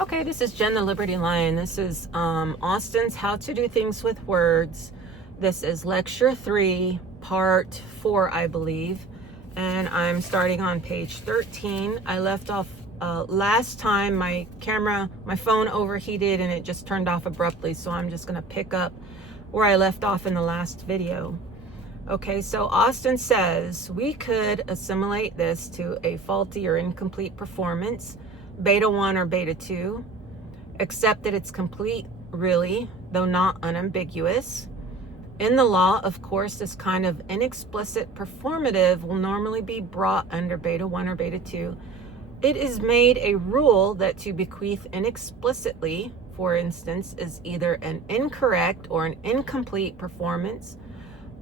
Okay, this is Jen the Liberty Lion. This is Austin's How to Do Things with Words. This is lecture 3, part 4, I believe. And I'm starting on page 13. I left off last time. My phone overheated and it just turned off abruptly. So I'm just going to pick up where I left off in the last video. Okay, so Austin says we could assimilate this to a faulty or incomplete performance, beta 1 or beta 2, except that it's complete, really, though not unambiguous. In the law, of course, this kind of inexplicit performative will normally be brought under beta 1 or beta 2. It is made a rule that to bequeath inexplicitly, for instance, is either an incorrect or an incomplete performance,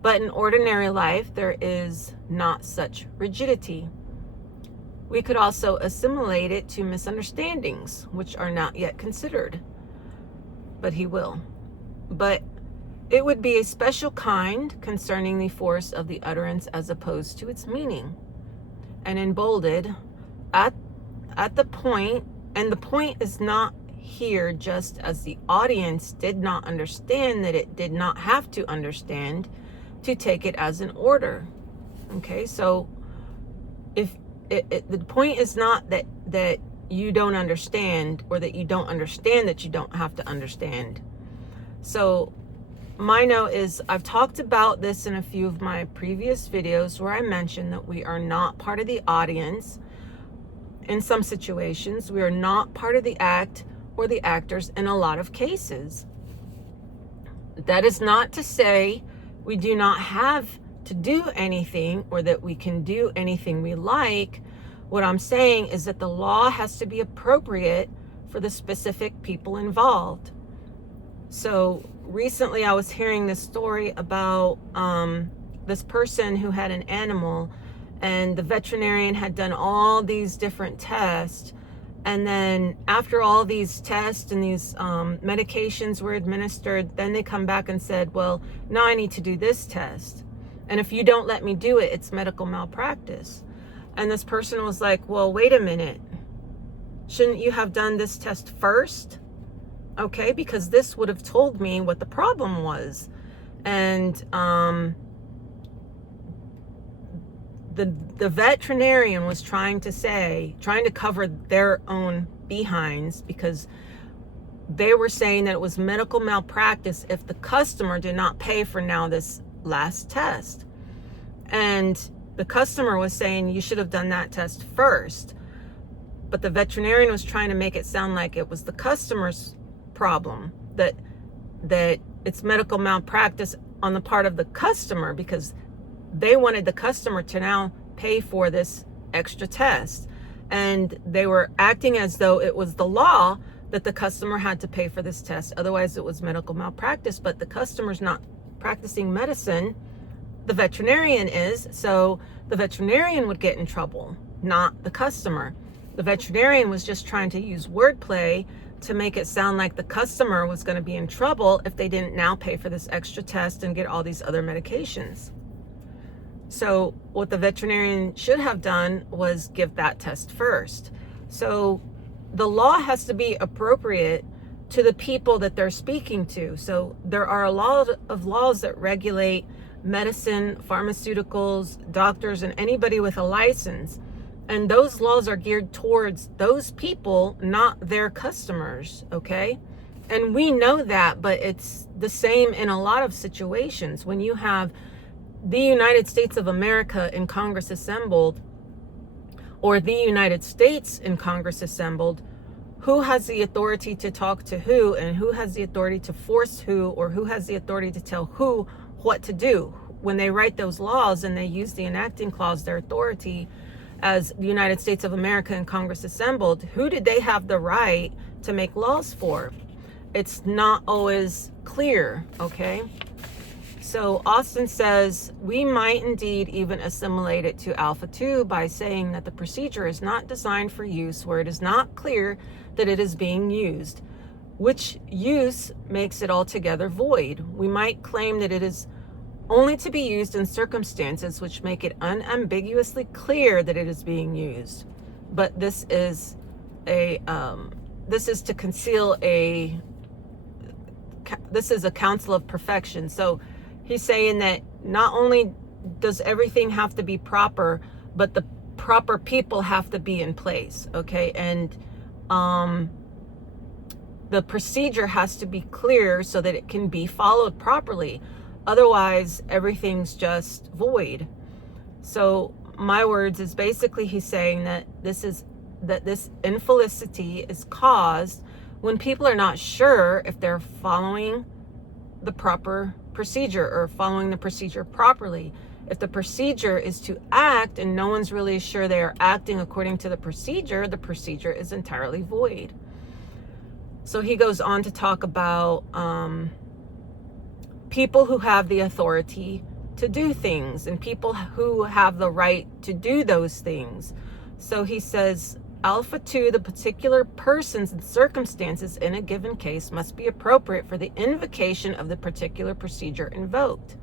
but in ordinary life, there is not such rigidity. We could also assimilate it to misunderstandings, which are not yet considered, but he will. But it would be a special kind concerning the force of the utterance as opposed to its meaning. And in bolded, at the point, and the point is not here just as the audience did not understand that it did not have to understand to take it as an order. Okay, so if the point is not that you don't understand, or that you don't understand that you don't have to understand. So my note is, I've talked about this in a few of my previous videos where I mentioned that we are not part of the audience in some situations. We are not part of the act or the actors in a lot of cases. That is not to say we do not have to do anything, or that we can do anything we like. What I'm saying is that the law has to be appropriate for the specific people involved. So recently I was hearing this story about this person who had an animal, and the veterinarian had done all these different tests. And then after all these tests and these medications were administered, then they come back and said, well, now I need to do this test. And if you don't let me do it, it's medical malpractice. And this person was like, well, wait a minute. Shouldn't you have done this test first? Okay, because this would have told me what the problem was. And the veterinarian was trying to cover their own behinds, because they were saying that it was medical malpractice if the customer did not pay for now this last test. And the customer was saying you should have done that test first. But the veterinarian was trying to make it sound like it was the customer's problem, that it's medical malpractice on the part of the customer, because they wanted the customer to now pay for this extra test. And they were acting as though it was the law that the customer had to pay for this test. Otherwise, it was medical malpractice. But the customer's not practicing medicine. The veterinarian is. So the veterinarian would get in trouble, not the customer. The veterinarian was just trying to use wordplay to make it sound like the customer was going to be in trouble if they didn't now pay for this extra test and get all these other medications. So what the veterinarian should have done was give that test first. So the law has to be appropriate to the people that they're speaking to. So there are a lot of laws that regulate medicine, pharmaceuticals, doctors, and anybody with a license. And those laws are geared towards those people, not their customers, okay? And we know that, but it's the same in a lot of situations. When you have the United States of America in Congress assembled, or the United States in Congress assembled, who has the authority to talk to who, and who has the authority to force who, or who has the authority to tell who what to do? When they write those laws and they use the enacting clause, their authority as the United States of America in Congress assembled, who did they have the right to make laws for? It's not always clear, okay? So Austin says we might indeed even assimilate it to Alpha 2 by saying that the procedure is not designed for use where it is not clear that it is being used, which use makes it altogether void. We might claim that it is only to be used in circumstances which make it unambiguously clear that it is being used. But this is a this is to conceal this is a counsel of perfection. So he's saying that not only does everything have to be proper, but the proper people have to be in place, okay? And the procedure has to be clear so that it can be followed properly. Otherwise, everything's just void. So my words is basically he's saying that this infelicity is caused when people are not sure if they're following the proper procedure or following the procedure properly. If the procedure is to act and no one's really sure they are acting according to the procedure is entirely void. So he goes on to talk about people who have the authority to do things and people who have the right to do those things. So he says, Alpha 2, the particular persons and circumstances in a given case must be appropriate for the invocation of the particular procedure invoked.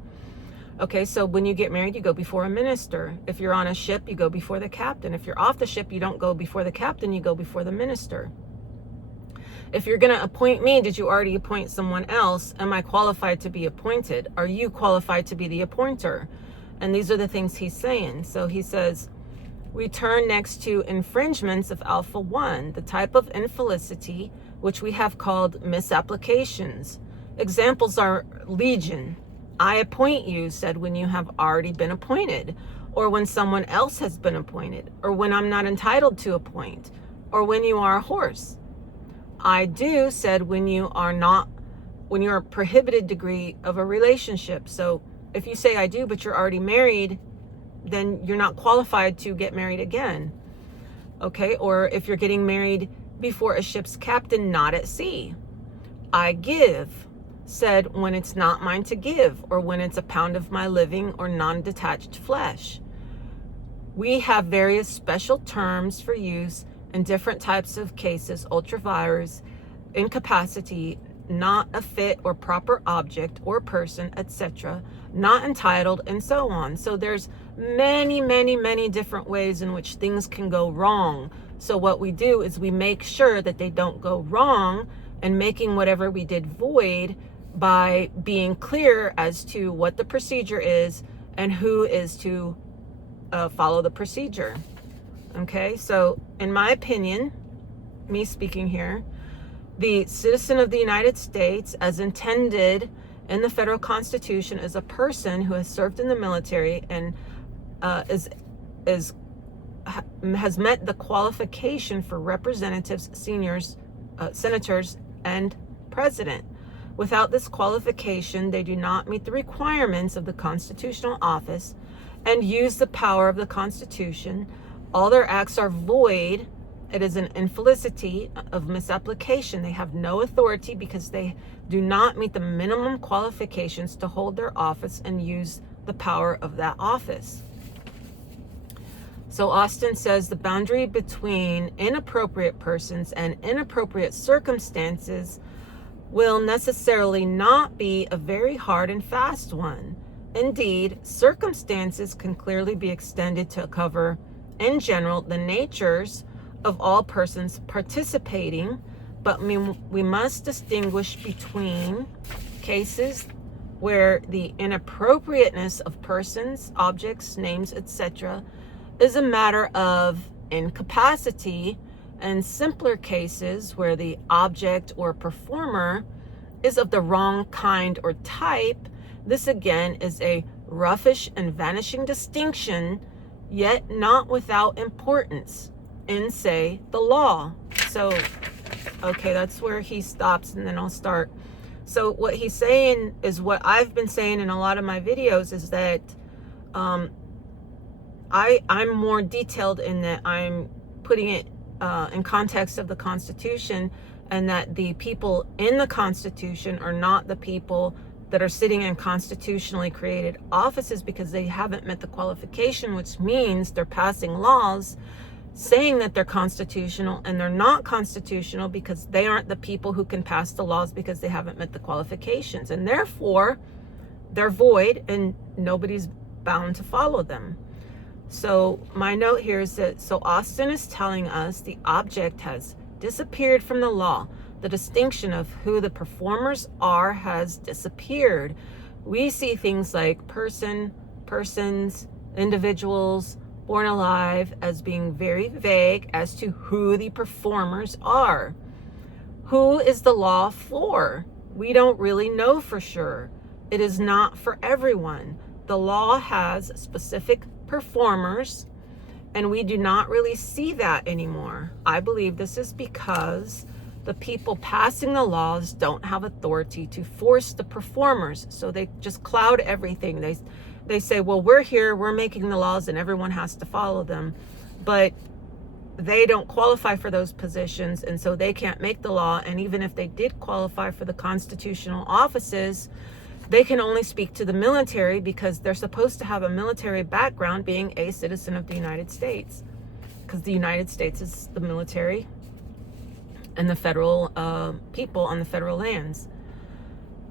Okay, so when you get married, you go before a minister. If you're on a ship, you go before the captain. If you're off the ship, you don't go before the captain, you go before the minister. If you're going to appoint me, did you already appoint someone else? Am I qualified to be appointed? Are you qualified to be the appointer? And these are the things he's saying. So he says, we turn next to infringements of Alpha 1, the type of infelicity which we have called misapplications. Examples are legion. I appoint you, said when you have already been appointed, or when someone else has been appointed, or when I'm not entitled to appoint, or when you are a horse. I do, said when you are a prohibited degree of a relationship. So if you say I do, but you're already married, then you're not qualified to get married again. Okay, or if you're getting married before a ship's captain, not at sea. I give, said when it's not mine to give, or when it's a pound of my living or non-detached flesh. We have various special terms for use in different types of cases: ultra-vires, incapacity, not a fit or proper object or person, etc., not entitled, and so on. So there's many different ways in which things can go wrong. So what we do is we make sure that they don't go wrong, and making whatever we did void by being clear as to what the procedure is and who is to follow the procedure. Okay, so in my opinion, me speaking here, the citizen of the United States, as intended in the federal Constitution, is a person who has served in the military and has met the qualification for representatives, seniors, senators, and president. Without this qualification, they do not meet the requirements of the constitutional office and use the power of the Constitution. All their acts are void. It is an infelicity of misapplication. They have no authority because they do not meet the minimum qualifications to hold their office and use the power of that office. So Austin says the boundary between inappropriate persons and inappropriate circumstances will necessarily not be a very hard and fast one. Indeed, circumstances can clearly be extended to cover, in general, the natures of all persons participating, but we must distinguish between cases where the inappropriateness of persons, objects, names, etc. is a matter of incapacity, and simpler cases where the object or performer is of the wrong kind or type. This again is a roughish and vanishing distinction, yet not without importance in, say, the law. So, okay, that's where he stops, and then I'll start. So what he's saying is what I've been saying in a lot of my videos, is that I'm more detailed in that I'm putting it in context of the Constitution, and that the people in the Constitution are not the people that are sitting in constitutionally created offices because they haven't met the qualification, which means they're passing laws saying that they're constitutional, and they're not constitutional because they aren't the people who can pass the laws because they haven't met the qualifications, and therefore they're void and nobody's bound to follow them. So my note here is that, so Austin is telling us the object has disappeared from the law. The distinction of who the performers are has disappeared. We see things like persons, individuals, born alive as being very vague as to who the performers are. Who is the law for? We don't really know for sure. It is not for everyone. The law has specific performers, and we do not really see that anymore. I believe this is because the people passing the laws don't have authority to force the performers, so they just cloud everything. They say, well, we're here, we're making the laws, and everyone has to follow them. But they don't qualify for those positions, and so they can't make the law. And even if they did qualify for the constitutional offices, they can only speak to the military because they're supposed to have a military background, being a citizen of the United States, because the United States is the military and the federal people on the federal lands.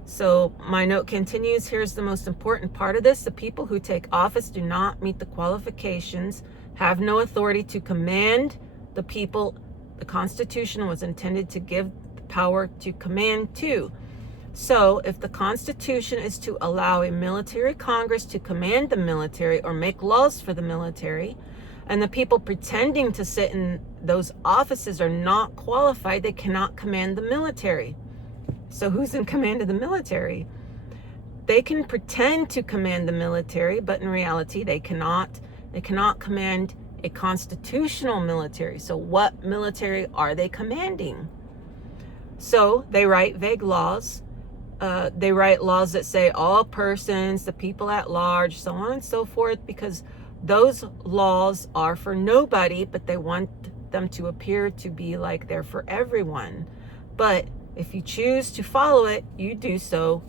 So my note continues. Here's the most important part of this. The people who take office do not meet the qualifications, have no authority to command the people the Constitution was intended to give the power to command to. So if the Constitution is to allow a military Congress to command the military or make laws for the military, and the people pretending to sit in those offices are not qualified, they cannot command the military. So who's in command of the military? They can pretend to command the military, but in reality they cannot. They cannot command a constitutional military. So what military are they commanding? So they write vague laws. They write laws that say all persons, the people at large, so on and so forth, because those laws are for nobody, but they want them to appear to be like they're for everyone. But if you choose to follow it, you do so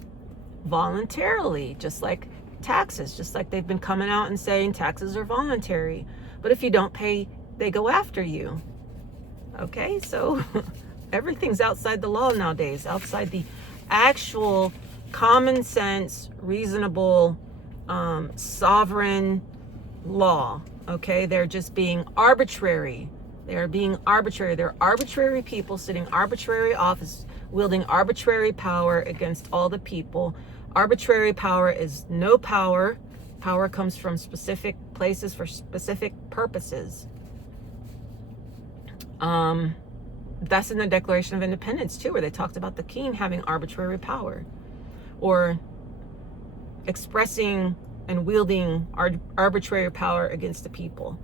voluntarily, just like taxes, just like they've been coming out and saying taxes are voluntary. But if you don't pay, they go after you. Okay, so everything's outside the law nowadays, outside the actual common sense, reasonable, sovereign law. Okay, they're just being arbitrary. They are being arbitrary. They're arbitrary people sitting arbitrary office, wielding arbitrary power against all the people. Arbitrary power is no power. Power comes from specific places for specific purposes. That's in the Declaration of Independence too, where they talked about the king having arbitrary power, or expressing and wielding arbitrary power against the people.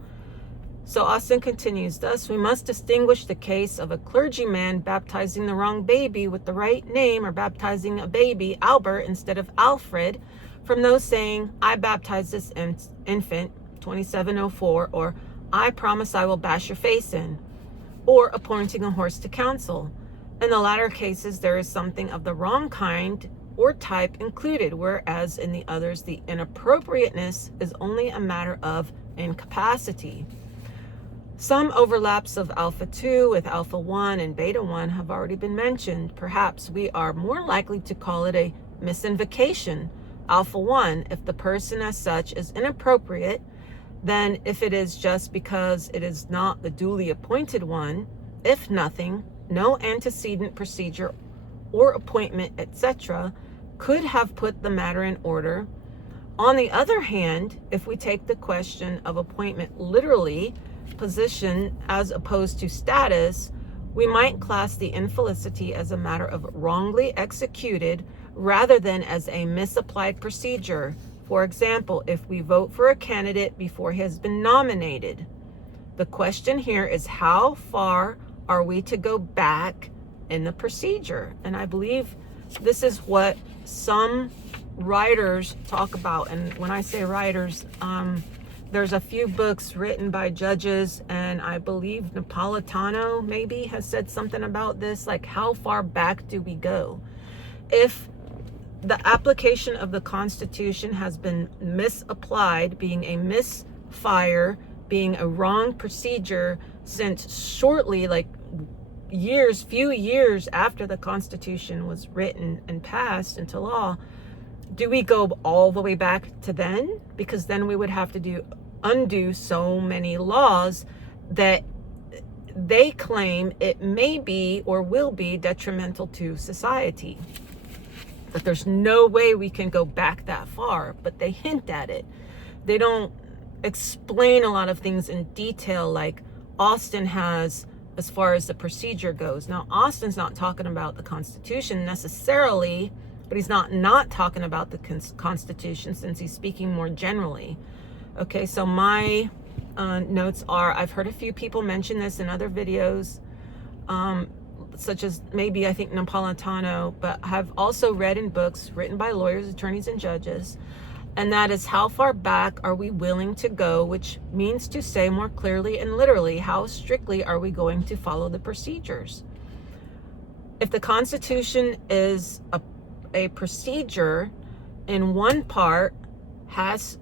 So Austin continues, thus we must distinguish the case of a clergyman baptizing the wrong baby with the right name, or baptizing a baby Albert instead of Alfred, from those saying, I baptize this infant 2704, or I promise I will bash your face in, or appointing a horse to council. In the latter cases, there is something of the wrong kind or type included, whereas in the others, the inappropriateness is only a matter of incapacity. Some overlaps of Alpha 2 with Alpha 1 and Beta 1 have already been mentioned. Perhaps we are more likely to call it a misinvocation, Alpha 1, if the person as such is inappropriate, than if it is just because it is not the duly appointed one. If nothing, no antecedent procedure or appointment, etc., could have put the matter in order. On the other hand, if we take the question of appointment literally, position as opposed to status, we might class the infelicity as a matter of wrongly executed rather than as a misapplied procedure. For example, if we vote for a candidate before he has been nominated, the question here is how far are we to go back in the procedure? And I believe this is what some writers talk about. And when I say writers, there's a few books written by judges, and I believe Napolitano maybe has said something about this, like how far back do we go? If the application of the Constitution has been misapplied, being a misfire, being a wrong procedure since shortly, like few years after the Constitution was written and passed into law, do we go all the way back to then? Because then we would have to undo so many laws that they claim it may be or will be detrimental to society. That there's no way we can go back that far, but they hint at it. They don't explain a lot of things in detail like Austin has as far as the procedure goes. Now, Austin's not talking about the Constitution necessarily, but he's not talking about the Constitution since he's speaking more generally. Okay, so my notes are, I've heard a few people mention this in other videos, such as maybe I think Napolitano, but have also read in books written by lawyers, attorneys, and judges, and that is how far back are we willing to go, which means to say more clearly and literally, how strictly are we going to follow the procedures? If the Constitution is a procedure in one part, has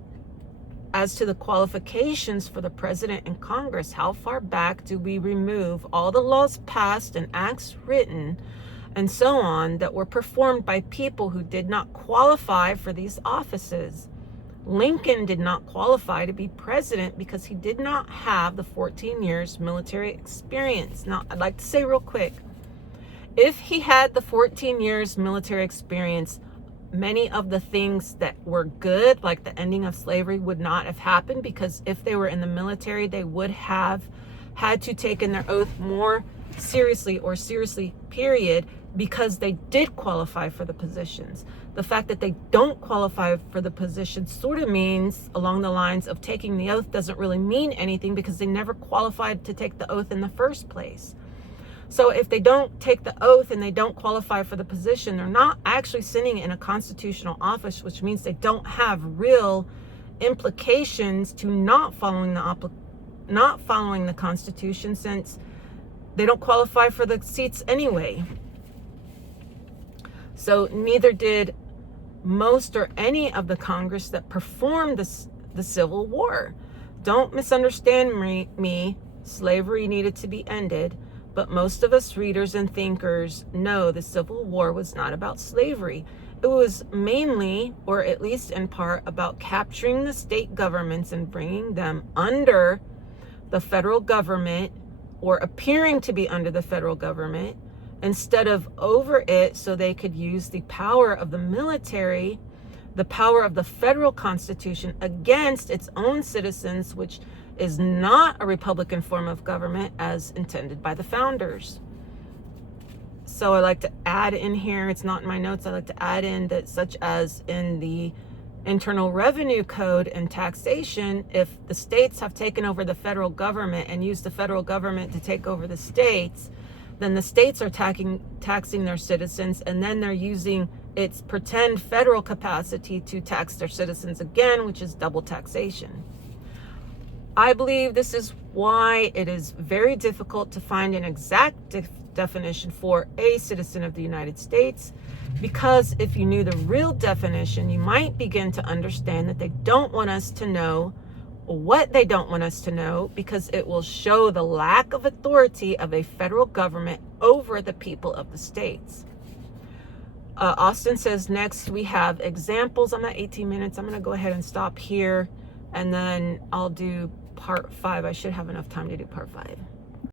as to the qualifications for the president and Congress, how far back do we remove all the laws passed and acts written and so on that were performed by people who did not qualify for these offices? Lincoln did not qualify to be president because he did not have the 14 years military experience. Now, I'd like to say real quick, if he had the 14 years military experience, many of the things that were good, like the ending of slavery, would not have happened, because if they were in the military, they would have had to take in their oath more seriously, or seriously, period, because they did qualify for the positions. The fact that they don't qualify for the position sort of means along the lines of taking the oath doesn't really mean anything because they never qualified to take the oath in the first place. So if they don't take the oath and they don't qualify for the position, they're not actually sitting in a constitutional office, which means they don't have real implications to not following the Constitution, since they don't qualify for the seats anyway. So neither did most or any of the Congress that performed the Civil War. Don't misunderstand me. Slavery needed to be ended. But most of us readers and thinkers know the Civil War was not about slavery. It was mainly, or at least in part, about capturing the state governments and bringing them under the federal government, or appearing to be under the federal government, instead of over it, so they could use the power of the military, the power of the federal Constitution against its own citizens, which is not a Republican form of government as intended by the founders. So I like to add in here, it's not in my notes, I like to add in that, such as in the Internal Revenue Code and taxation, if the states have taken over the federal government and used the federal government to take over the states, then the states are taxing their citizens, and then they're using its pretend federal capacity to tax their citizens again, which is double taxation. I believe this is why it is very difficult to find an exact definition for a citizen of the United States, because if you knew the real definition, you might begin to understand that they don't want us to know what they don't want us to know, because it will show the lack of authority of a federal government over the people of the states. Austin says, next we have examples. I'm at 18 minutes. I'm going to go ahead and stop here, and then I'll do part 5. I should have enough time to do part 5.